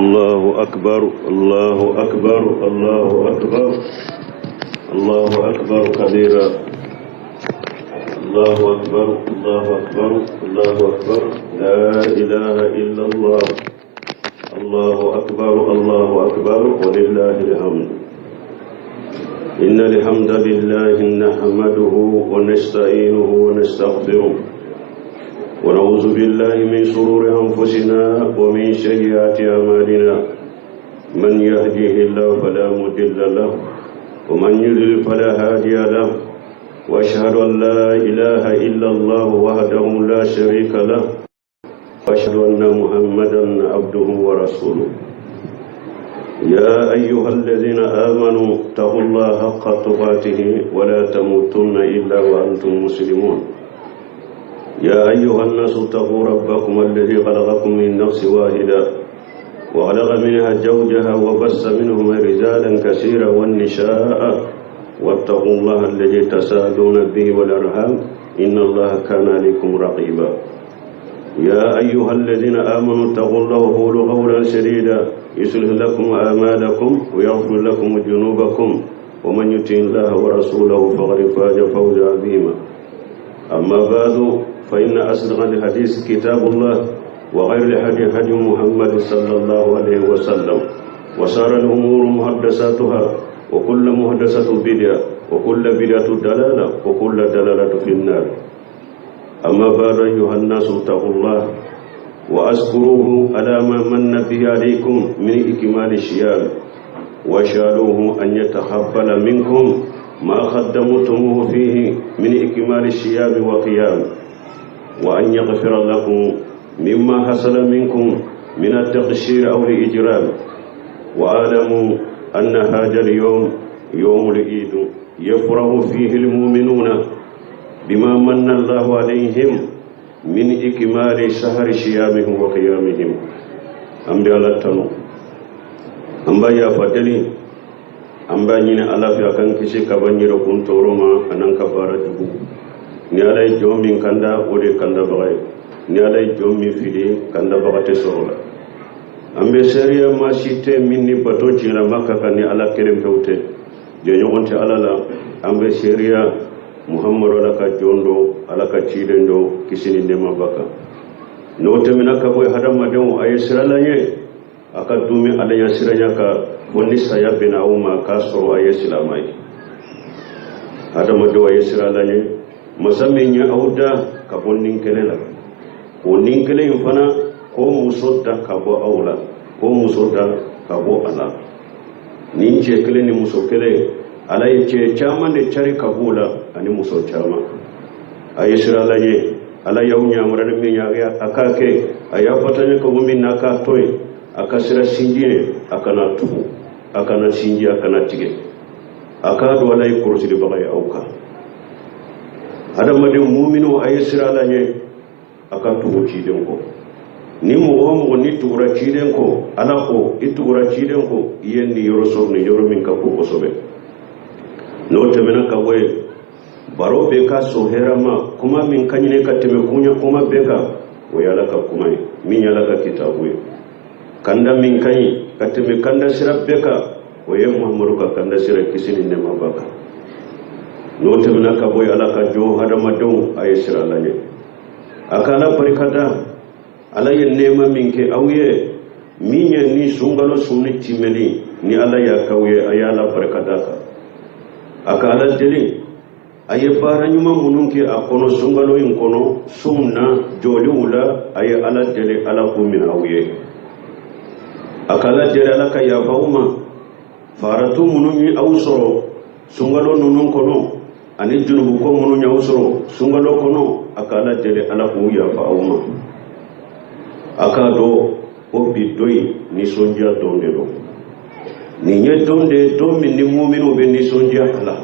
الله أكبر الله أكبر الله أكبر الله أكبر كبيرا الله أكبر الله أكبر الله أكبر لا إله إلا الله الله أكبر الله أكبر ولله الحمد إن الحمد لله نحمده ونستعينه ونستغفره ونعوذ بالله من شرور أنفسنا ومن سيئات أعمالنا من يهده الله فلا مضل له ومن يضلل فلا هادي له وأشهد أن لا إله إلا الله وحده لا شريك له وأشهد أن محمدا عبده ورسوله يا أيها الذين آمنوا اتقوا الله حق تقاته ولا تموتن إلا وأنتم مسلمون يا أيها الناس اتقوا ربكم الذي خلقكم من نفس واحدة وخلق منها زوجها وبث منهما رجالا كثيرا والنساء واتقوا الله الذي تساءلون به والأرحام إن الله كان عليكم رقيبا يا أيها الذين آمنوا اتقوا الله وقولوا قولا سديدا يصلح لكم أعمالكم ويغفر لكم ذنوبكم ومن يطع الله ورسوله فقد فاز فوزا عظيما أما بعد فإن أصدق الحديث كتاب الله وغير الهدي هدي محمد صلى الله عليه وسلم وشر الأمور محدثاتها وكل محدثة بدعة وكل بدعة ضلالة وكل ضلالة في النار أما بعد أيها الناس اتقوا الله وأذكروه على ما من به عليكم من إكمال الصيام واسألوه أن يتقبل منكم ما قدمتموه فيه من إكمال الصيام وقيام وأن يغفر لكم مما حصل منكم من التقصير أو الإجرام وأعلموا أن هذا اليوم يوم العيد يفرح فيه المؤمنون بما من الله عليهم من إكمال شهر صيامهم وقيامهم أمبي الله تنو أمبا يا فدلي أمبا نين الله في أكن كشي كبانيرو كنتورما أنان كفارة جبو ni alay jomin kanda ode kanda bagay ni alay jomi fili kanda bagate sorola ambe seriya ma site minni bato jina makka kan ni ala kerem fewte je nyogonte ala la ambe seriya muhammadu ala ka jondo ala ka cidendo kisini ndema baka no temina ka boy hadama dew ay siralanye aka dumi ala ya siranya ka wonni saya bina umma ka so ay islamai hadama dew ay siralanye masamin ya auda ka bonnin kelela bonnin kelen fana ko musodda ka bo aula ko musodda ka bo ala nin ce kelen ni muso kele ala ce chama de chari ka bola ani muso chama ayisra laye ala yawnya murana min ya akake aya fatanya ko mumin naka toy akasira sinjine akana tu akana sinji akana tige akadu walai kursi de bagay auka adama de mu'minu ay sirala nye aka tugo ciden ko ni mo ni tuura ciden ko ala ko itura ciden ko yenni yoro sorni yoro min ka ko sobe no temena ka boy baro be ka so herama kuma min kanyine ka teme kunya kuma beka o yala ka kuma min yala ka kitabu kanda min kanyi ka teme kanda sira beka o ye muhammadu ka kanda sira kisini ne mabaka no temina ka boy ala ka jo hadama don ay sira lañe akala barikata ala ye nema minke awye minya ni sungalo sunni timeli ni ala ya kawye ayala barikata ka akala deli aye bara nyuma mununke akono sungalo in kono sunna joli wula aye ala deli ala ko min awye akala deli ala ka ya fauma faratu mununyi awsoro sungalo nunun kono ani junubu ko munu nyawsoro sungalo kono akala jele ala ko ya fa awma akado o bidoyi ni sonja donde do ni nye donde do min ni mu'minu be ni sonja ala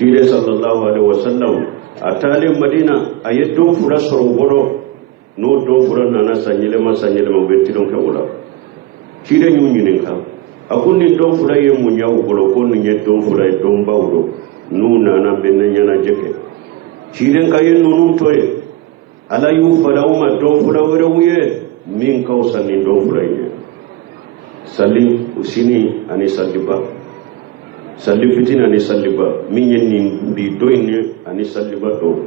kire sallallahu alaihi wasallam atale madina ayeddo fura soro godo no do fura nana sanyele ma be tilon ka wala kire nyunyinin ka akundi do fura ye munya godo ko ni nye do fura do mbawdo nuna na benenya na jeke chiren kayen nunun toye ala yu falauma do fula were wuye min kausa ni do fula ye salli usini ani salliba salli fitina ani salliba min yenni bi doyne ani salliba do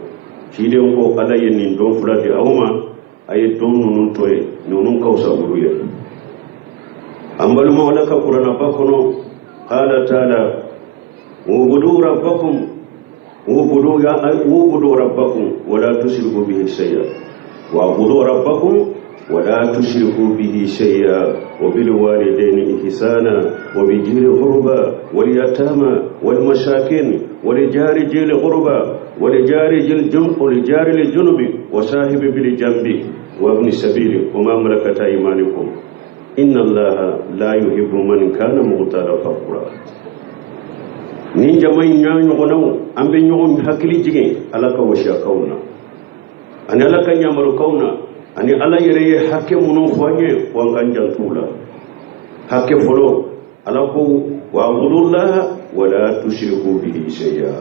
shide ko ala yenni don fulade awma ay don nunun toye nunun kawsa buruye ambalu mawla ka qur'ana bakono qala ta'ala ubudu rabbakum ubudu rabbakum wala tushriku bihi shay'a wa ubudu rabbakum ولا تشركوا به شيئا وبالوالدين إحسانا وبذي القربى واليتامى والمساكين ولجار ذي القربى ولجار الجنب وصاحب بالجنب وابن السبيل وما ملكت أيمانكم إن الله لا يحب من كان مختالا فخورا ni jamay ñañu gonaw ambe ñogon hakili jige alaka washa kauna ani alaka ñamaru kauna ani ala yere hakke munu foye wangan jantula hakke folo ala ko wa abudullah wala tushriku bihi shay'a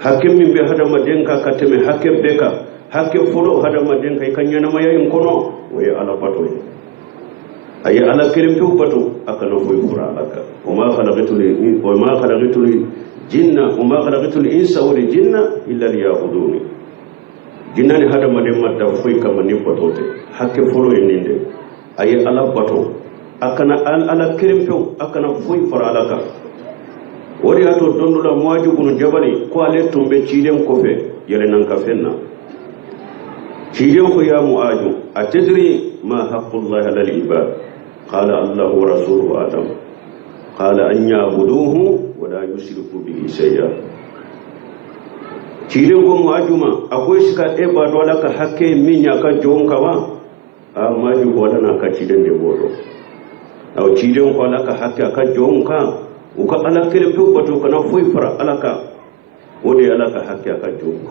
hakke min be hada madenka kateme hakke beka hakke folo hada madenka kanyana mayin kono way ala pato ay ala kelimtu pato akana foy fura alaka wama khalaqatul jinna wama khalaqatul insa wal jinna illa liya'buduni jinani hada madem madda foy kama ni patote hakke folo eninde ay ala pato akana ala kelimtu akana foy fura alaka wori ato dondula moaju bunu jabali ko ale tumbe ciidem ko fe yele nan ka fenna ciidem ko ya muaju atadri ma haqqullahi ala al-ibad qala allah wa rasuluhu adam qala an ya'buduhu wa la yushriku bihi shay'a ciidem ko muajuma akoy sika e ba dola ka hakke minya ka jonka wa a maju wala na ka ciidem de bodo aw ciidem ko la ka hakke ka jonka uka ala kele pe bato kana foy fara alaka wodi alaka hakki aka jumma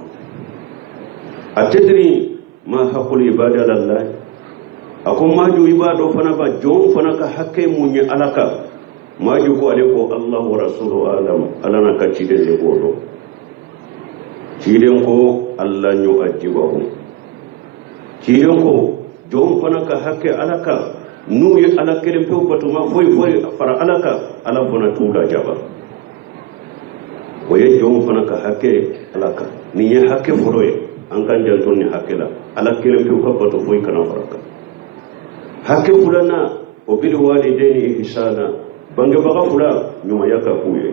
atadri ma haqqul ibadi ala allah akom maju ibado fana ba jom fana ka hakke munye alaka maju ko ale ko allah wa rasuluhu alam alana ka cide de bodo cide ko allah nyu ajibahu cide ko jom fana ka hakke alaka nu ye ala kelen pe bato ma foy fara alaka ala fana tula jaba waye jom fana ka hakke alaka ni ye hakke foroye an kan janton ni hakke la ala kelen pe ko bato foy kana faraka hakke fulana o bil walidaini ihsana bange baga fula nyuma yaka kuye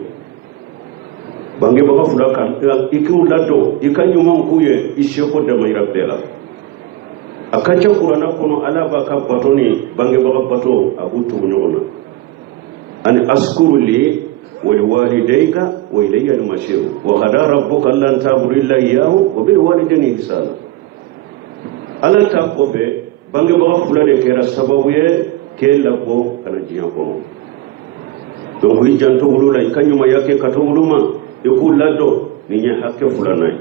bange baga fula kan ikiu lado ikanyuma kuye isheko da mayra bela akacha qur'ana kono ala baka batoni bange baga bato abutu nyona an askuru li wa liwalidayka wa ilayya al-masir wa qada rabbuka allan ta'budu illa iyyahu wa bil walidayni ihsana ala ta ko be bange baga fulade kera sababu ye ke labo kana jiya ko donc wi janto wulula ikanyuma yake kato wuluma yoku lado ninya hakke fulana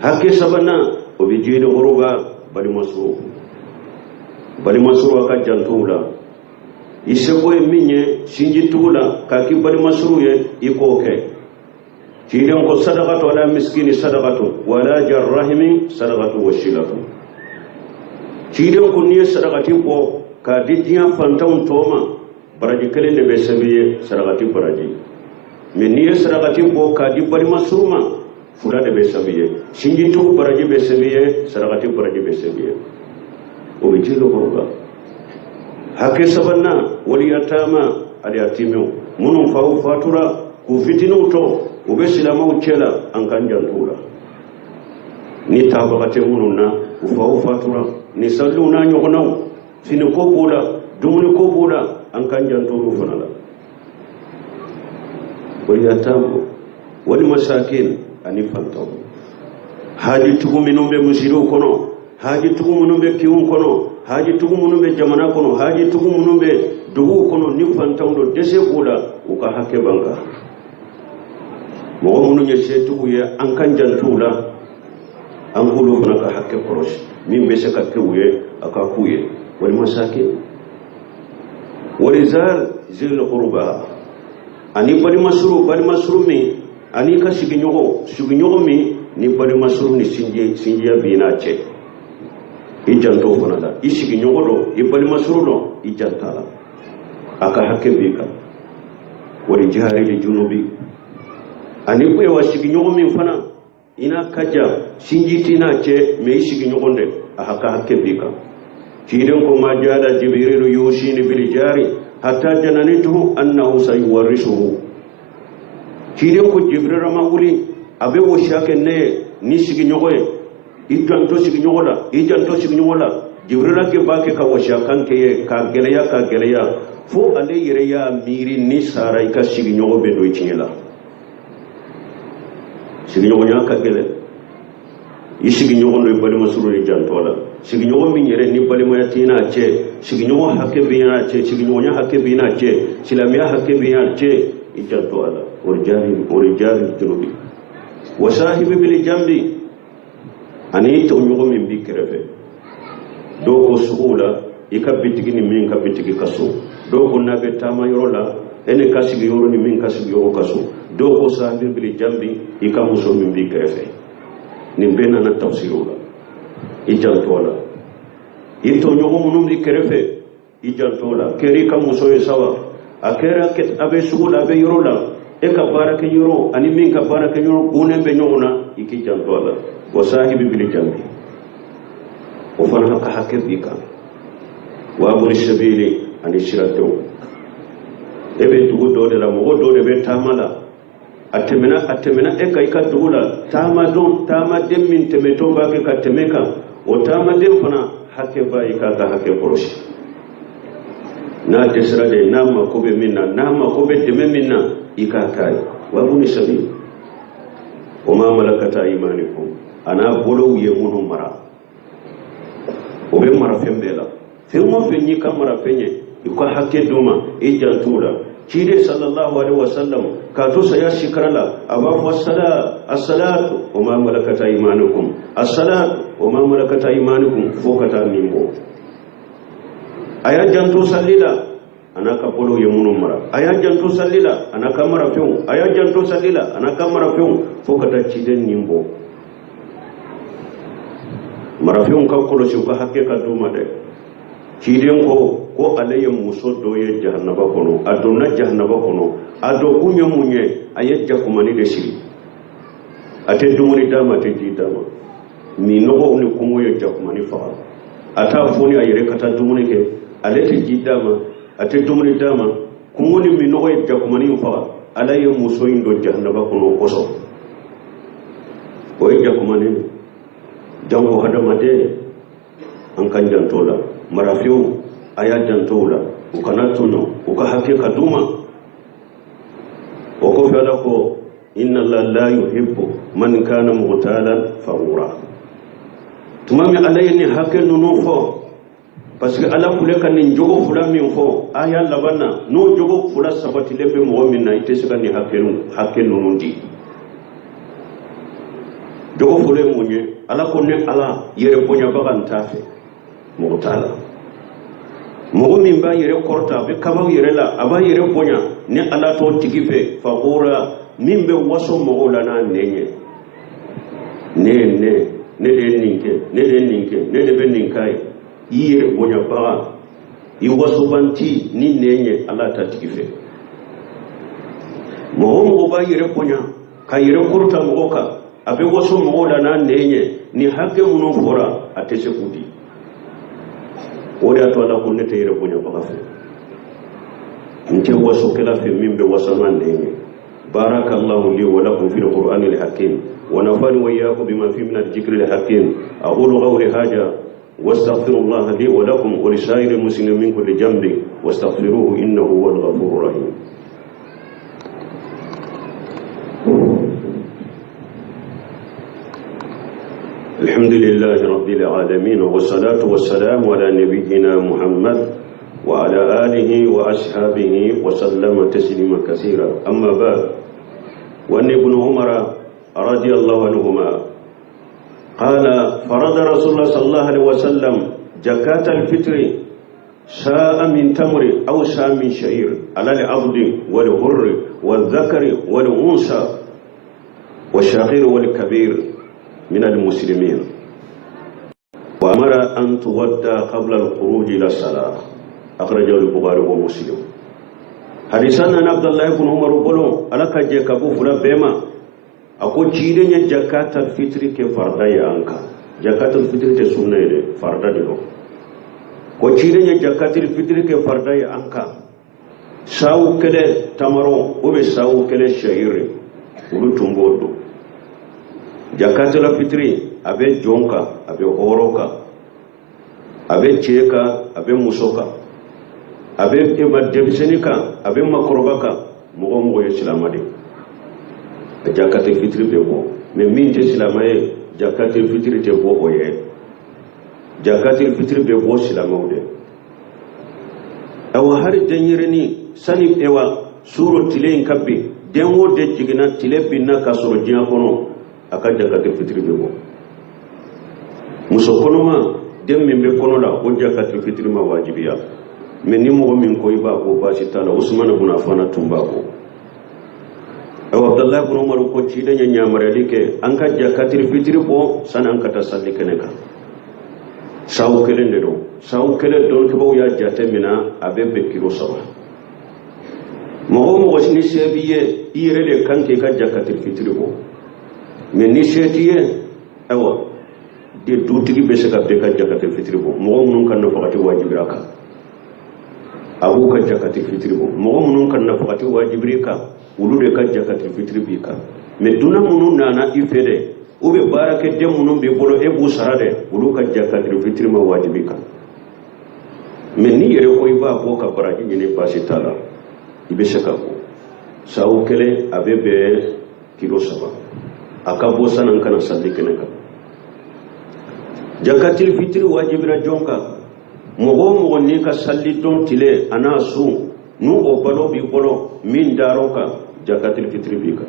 hakke sabana obijide uruga bali masuru aka jantula isego minye sinji tula kaki bali masuru ye ikoke tiren ko sadaqatu ala miskini sadaqatu wala jarrahimi sadaqatu washilatu tiren ko ni sadaqati ko ka didiya fantaun toma baraji kelen de be sabiye sadaqati baraji men ni sadaqati ko ka di bali masuruma fula de be sabiye sinji tu baraji be sabiye sadaqati baraji be sabiye o be jilo ko hakke sabanna wali yatama ali yatimiu munun fawu fatura ku fitinu to o be silamaw cela an kan jantura ni tabakate munun na ku fawu fatura ni salluna nyogonaw fini ko bula dumuni ko bula an kan janturu fanala wali yatama wali masakin ani fantaw haji tugu minumbe musiru kono haji tugu minumbe kiun kono haji tugu minumbe jamana kono haji tugu minumbe dugu kono ni fantaw do dese bula uka hakke banga mo munu nye se tugu ye an kan jantula an hulu fana ka hakke korosh min be se ka kuye aka kuye wal masakin walizal zil qurba ani bari masuru mi ani ka sigi nyogo mi ni bari masuru ni sinji ya bina che i janto fana la i sigi nyogo do i bari masuru no ijantala aka hakke bika wali jihari li junubi ani kwe wa sigi nyogo min fana ina kaja sinjiti na che me sigi nyogo nde aka hakke bika kiiden ko ma jada jibrilu yushini bil jari hatta jananitu annahu sayuwarrisuhu kiiden ko jibril ma wuli abe wo shake ne ni sigi nyogo e ijanto sigi nyogo la jibril ke bake ka wo shakan ke ka geleya fo ale yere ya miri ni sarai ka sigi nyogo be do chinyela sigi nyogo nya ka gele isigi nyogo no bali masuru ni jantola sigi nyogo min yere ni bali mo yatina che sigi nyogo hakke bina che sigi nyogo nya hakke bina che silamiya hakke bina che ijantola orijali junubi wa sahibi bil jambi ani to nyogo min bi kerefe do ko suula ikabitigi ni min kabitigi kaso do ko nabe tama yorola ene kasigi yoro ni min kasigi yoro kaso do ko sahibi bil jambi ikamuso min bi kerefe ni bena na tafsirula ijantola ito nyogo munum di kerefe ijantola keri kamuso e sawa akera ket abe suula abe yorola e ka baraka yoro ani min ka baraka yoro gune be nyona ikijantola wa sahibi bil jambi o fana ka hakke bika wa abul sabili ani shiratu ebe dugu dole la mo dole be tamala atemena e kai ka dugula tama dem min temeto ba ke ka temeka o tama dem fana hakke bai ka hakke koroshi na desra de nama ko be minna nama ko be deme minna ika kai wa abul sabili o ma malakata imanikum ana bolo ye munu mara o be mara fembela femo fenyi kamara fenye iko hakke duma e jantura kide sallallahu alaihi wasallam ka to saya shikrala abafu as-salatu wa ma malakata imanukum as-salatu wa ma malakata imanukum fokata mimbo aya jantu sallila anaka bolo ye munu mara aya jantu sallila anaka mara few aya jantu sallila anaka mara few fokata ciden nimbo marafin ka kolo shi ka hakke ka duma de kiden ko alaye muso do ye jahannaba kono adonna jahannaba kono ado kunye munye aye jakumani de shi ate dumuni dama te ji dama mi no ni kumo ye jakumani fa ata foni ayere kata dumuni ke alete ji dama ate dumuni dama kumo ni mi no ye jakumani fa alaye muso indo jahannaba kono koso o ye jakumani jango hadamade an kan jantola marafiu aya jantola ukanatuno uka hakika duma wako fala ko inna allaha la yuhibbu man kana mughtalan faghura tumami alayni hakenu nufo parce que ala kule kan njogo fula min fo aya labana no jogo fula sabati lembe mo minna itesika ni hakenu nundi jogo fule munye ala ko ne ala yere bonya bagan tafe mo tala mo min ba yere korta be kaba yere la aba yere bonya ne ala to tigife fa gora min be waso mo lana nenye ne de be ninkai yere bonya baga yi waso banti ni nenye ala ta tigife mo ba yere bonya ka yere korta mo ka abe waso mola na nenye ni hakke muno fora atese kudi ori atwala kunne te yere bonya bagafe nte waso kala fe mimbe wasama nenye barakallahu li wa lakum fil qur'anil hakim wa nafani wa iyyakum bima fi min al-dhikril hakim aqulu qawli hadha wastaghfirullaha li wa lakum wa lisairil muslimin min kulli dhanbin wastaghfiruhu innahu huwal ghafurur rahim. الحمد لله رب العالمين والصلاة والسلام على نبينا محمد وعلى آله وأصحابه وسلم تسليما كثيرا أما بعد وأن ابن عمر رضي الله عنهما قال فرض رسول الله صلى الله عليه وسلم زكاة الفطر شاء من تمر أو شاء من شعير على العبد والحر والذكر والأنثى والشقير والكبير من المسلمين وأمر أن تودى قبل الخروج إلى الصلاة أخرجه البخاري ومسلم. حديثنا عبد الله بن عمر بولو على كجي كابو فلا بما أقول جيرين زكاة الفطر كفردا يانكا زكاة الفطر تسونة فردا دلو ko ciireñe jakatil fitri ke farda ya anka sawu kele tamaro o be sawu kele shayiri ulu tumbodo jakatil fitri abe jonka abe horoka abe cheka abe musoka abe debsenika abe makorobaka mogo ye silamade jakatil fitri be bo me min te silamaye jakatil fitri te bo oye jakatil fitri be bo silamawde awa har danyirani sani ewa suro tilein kabbe denwo de jigina tile binna kasoro jiya kono aka jakatil fitri be bo muso kono ma dem min be kono la o jakatil fitri ma wajibiya men ni mo min ko iba ko bashi tala usman ibn affan tumba ko awa abdullah ibn umar ko ci danya nyamarali ke an ka jakatil fitri bo sanan ka tasalli keneka sawu kelen de do sawu kelen don ko ya jate mina abe be kilo saba mo ni sebiye ire de kanke ka jakatil fitri bo men ni setiye awa de dutigi be se ka be ka jakatil fitri bo mo mun kan no fakati wajibiraka abu ka jakatil fitri bo mo mun kan no fakati wajibiraka ulu de ka jakatil fitri bi ka me duna munun nana ifede ube barake dem munun be bolo e bu sarade ulu ka jakatil fitri ma wajibika men ni yere ko iba ko ka baraji ni bashi tala ibe shaka ko sawu kele abebe kilo saba akabo sanan kana salli keneka jakatil fitri wajibira jonka mogo ni ka salli don tile ana su nu o balo bi bolo min daroka jakatil fitri bika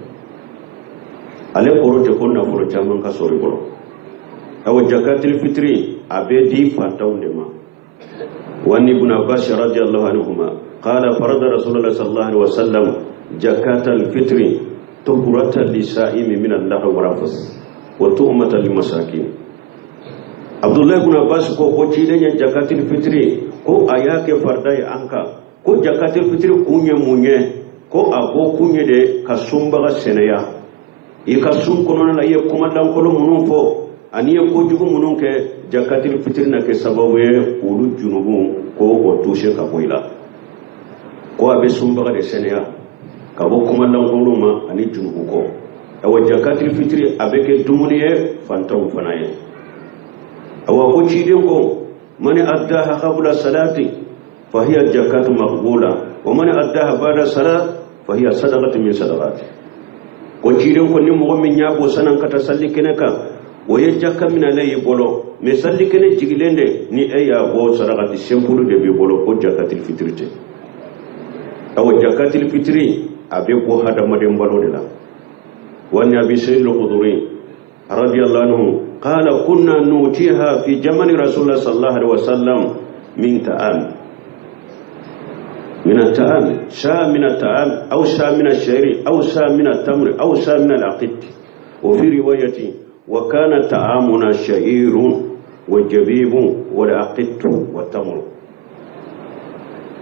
ale porote ko na foro chaman ka sori bolo aw jakatil fitri abedi fatawnde ma wani ibn abbas radiyallahu anhuma qala farada rasulullah sallallahu alaihi wasallam jakatal fitri tuhuratan lisa'imi min al-lahwi wa rafas wa tu'matan limasakin abdullah ibn abbas ko ci denya jakatil fitri ko ayake farda ya anka ko jakatil fitri kunye munye ko abo kunye de kasumba ga senaya ikasum kono na ye kuma dan ko munun fo aniye ko jugu munun ke jakatil fitri na ke sababu ye ulu junubu ko o tushe ka boila ko abe sumba ga de senaya ka bo kuma dan ko ma ani junubu ko awa jakatil fitri abe ke dumuniye fantaw fanaye awa ko ci den ko man addaha qabla salati fa hiya zakatu maqbula wa man addaha ba'da salat fa hiya sadaqatu min sadaqati ko ci den ko ni mo min nyabo sanan kata salli keneka waye jakka min alay bolo me salli kene jigilende ni aya bo sadaqati sempulu de be bolo ko jakatil fitrite awa jakatil fitri abe ko hada madem balo de la wani abi sayyid al-khudri radiyallahu anhu قال كنا نوتيها في زمن رسول الله صلى الله عليه وسلم من طعام من الطعام شاء من الطعام أو شاء من الشعير أو شاء من التمر أو شاء من العقد وفي رواية وكان طعامنا شعير والجبيب والعقد والتمر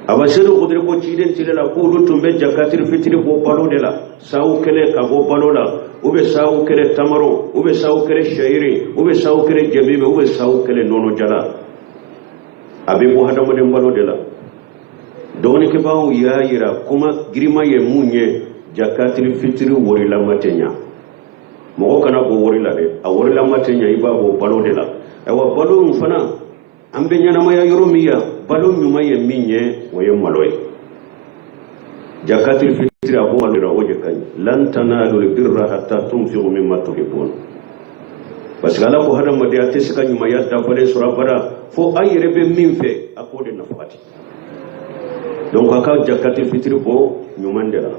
abashiru kudre ko ciden tilela ko lutum be jakatir fitri bo balo de la sawu kele ka bo balo la ube sawu kele tamaro ube sawu kele shairi ube sawu kele jabibe ube sawu kele nono jala abe bo hada mo de balo de la doni ke bawo yayira kuma girima ye munye jakatir fitri wori la matenya mo kana bo wori la de a wori la matenya iba bo balo de la ewa balo mfana ambe nyana maya yoromiya balo nyuma ye minye waye maloy jakatil fitri abo walira oje kan lan tanalu birra hatta tunfiqu mimma tuhibbun basala ko hada made atis kan nyuma yadda fale surabara fo ayre be min fe akode nafati donc aka jakatil fitri bo nyuma ndela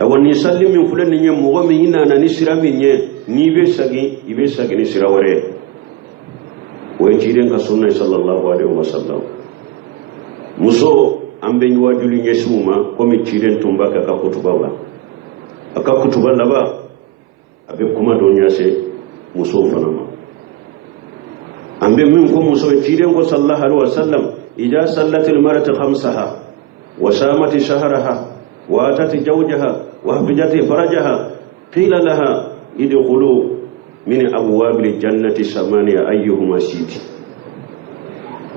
awani sallim min fulan nye mo mi hina na ni sirami nye ni be sagi ibe sagi ni siraware way ciiden ka sunna sallallahu alaihi wasallam muso ambe ni wajuli nyesuma komi ciiden tumba ka kutuba ba aka kutuba laba abe kuma do nyase muso fanama ambe min ko muso ciiden ko sallallahu alaihi wasallam إذا صلت المرأة خمسها وصامت شهرها واتت زوجها وحفظت فرجها قيل لها ادخلوا من أبواب الجنة ثمانية أيهما شئت.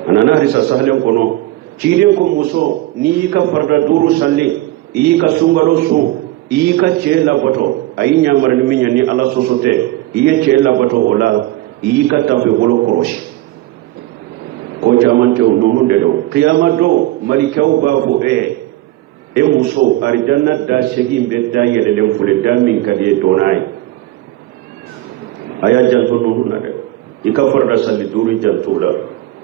أنا نهرس سهل كنو تيريكم مسو نيكا فرد دورو سالي إيكا سنغلو سو إيكا تشيلا بطو أي نعمر نميني على سوسوتي إيه تشيلا بطو ولا إيكا تافي ولو كروش ko jamante o nonu de do qiyama do malikaw babu e muso arjanna da shegi be da yele len fule da min kadi donay aya janto nonu na de ika farda salli duru jantula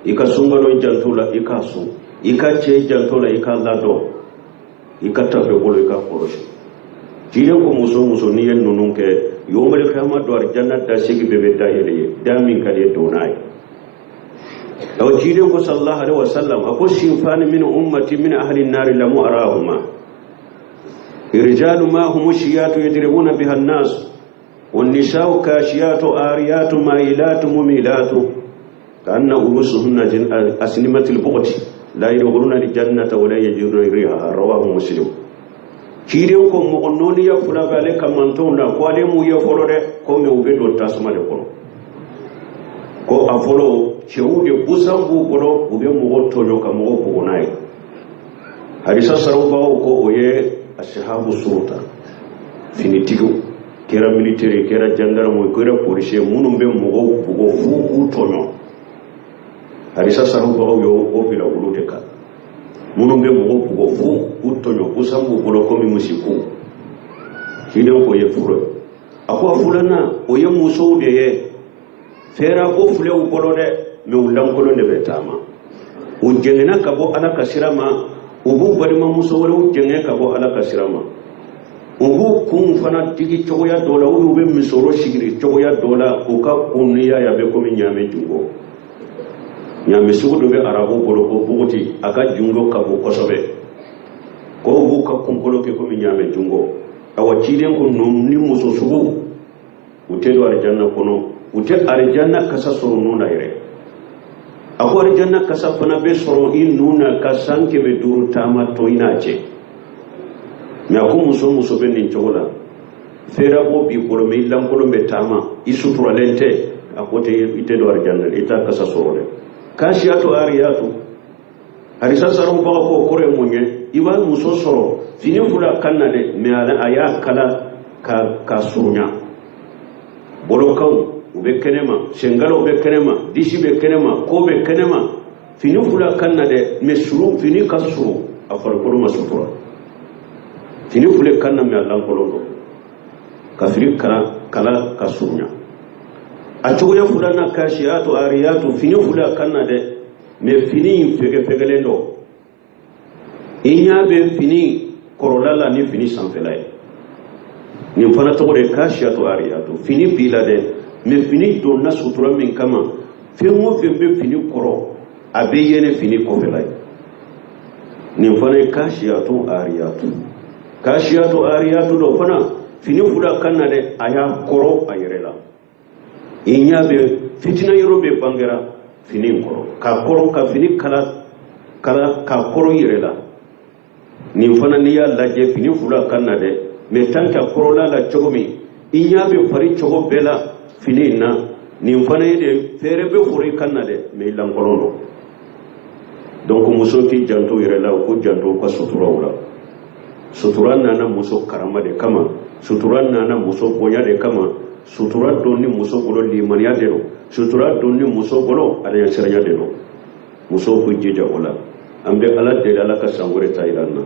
ika sungalo jantula ika su ika che jantula ika lado ika tabe bolo ika koroshi jile ko muso ni yen nonu ke yo mal qiyama do arjanna da shegi be da yele da min kadi donay أو جيلهم صلى الله عليه وسلم أقول شنفان من أمتي من أهل النار لم أراهما رجال ما هم شيات يدربون بها الناس والنساء كاشيات آريات مائلات مميلات كأن أرسهن أسنمة البغت لا يدخلون الجنة ولا يجدون ريحها رواه مسلم جيلهم مغنون يفرغ عليك من تونا قوالهم يفرغ كم يوبدوا التاسم لكم ko afolo chewude busambu kono ube mugo tojo ka mugo bugonai hadisa saruba ko oye ashabu sulta finitigo kera military kera gendarme kera police munum be mugo bugo fu tono hadisa saruba yo o bila ulute ka munum be mugo bugo fu tono busambu bolo ko mi musiku hido ko ye furo akwa fulana oye muso de ye fera ko fule u bolo de me ulam bolo ne betama u jengena ka bo ala kasirama ubu badima muso wala u jenge ka bo ala kasirama ubu kun fana tigi chogoya dola u be misoro shigiri chogoya dola u ka kunniya ya be ko mi nyame jungo nyame sugo do be arabo bolo ko buguti aka jungo ka bo kosobe ko bu ka kunkolo ke ko mi nyame jungo awa ciden ko non ni muso sugo u tedo arjanna kono ute arjanna kasa soro nuna ire ako arjanna kasa fana be soro in nuna kasanke be duru tama to inache me ako muso be nin chola fera bo bi bolo me lam bolo be tama isutura lente akote ite do arjanna ita kasa soro le kashiatu ariyatu harisa saro ba ko kore munye iwa muso soro fini fula kanade me ala aya kala ka sunya bolo kaw ube kenema sengalo ube kenema disi be kenema ko be kenema fini fula kanna de mesuru fini kasuru afar ko ma sutura fini fule kanna me Allah ko londo kafiri kala kasunya a cogo ya fula na kashiyatu ariyatu fini fula kanna de me fini fegelendo inya be fini korolala ni fini sanfelai ni fana to de kashiyatu ariyatu fini bilade me fini donna sutura min kama fengo fembe fini koro abe yene fini kofelai ni fana kashiyatu ariyatu do fana fini fuda kanna de aya koro ayerela inya be fitina yoro be bangera fini koro ka fini kala ka koro yerela ni fana ni ya laje fini fuda kanna de me tanka koro la chogomi inya be fari chogo bela fini na ni fana de fere be fure kanna de me lankolono donc muso ki janto yerela ko janto ko sutura wala sutura nana muso karama de kama sutura nana muso bonya de kama sutura donni muso golo limaniya de no sutura donni muso golo ala siranya de no muso ko jija wala ambe ala de ala ka sangure tayranna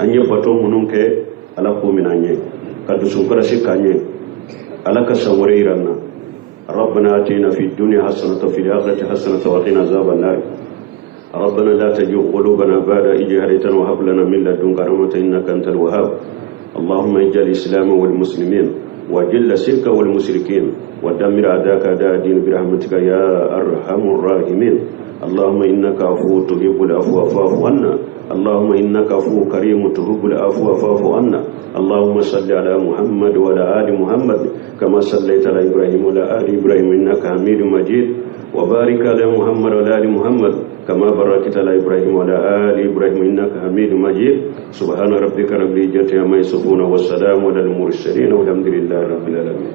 anye bato munun ke ala ko minanye kadu sukara sikanye ala ka sangure iranna ربنا آتنا في الدنيا حسنة وفي الآخرة حسنة وقنا عذاب النار ربنا لا تجعل قلوبنا بعد إذ هديتنا وهب لنا من لدنك رحمة إنك أنت الوهاب اللهم اجعل الإسلام والمسلمين وجل الشرك والمشركين ودمر أعداءك أعداء الدين برحمتك يا أرحم الراحمين اللهم إنك عفو تحب العفو فاعف عنا اللهم إنك عفو كريم تحب العفو فاعف عنا اللهم صل على محمد وعلى آل محمد كما صليت على إبراهيم وعلى آل إبراهيم إنك حميد مجيد وبارك على محمد وعلى آل محمد كما باركت على إبراهيم وعلى آل إبراهيم إنك حميد مجيد سبحان ربك رب العزة عما يصفون والسلام على المرسلين والحمد لله رب العالمين.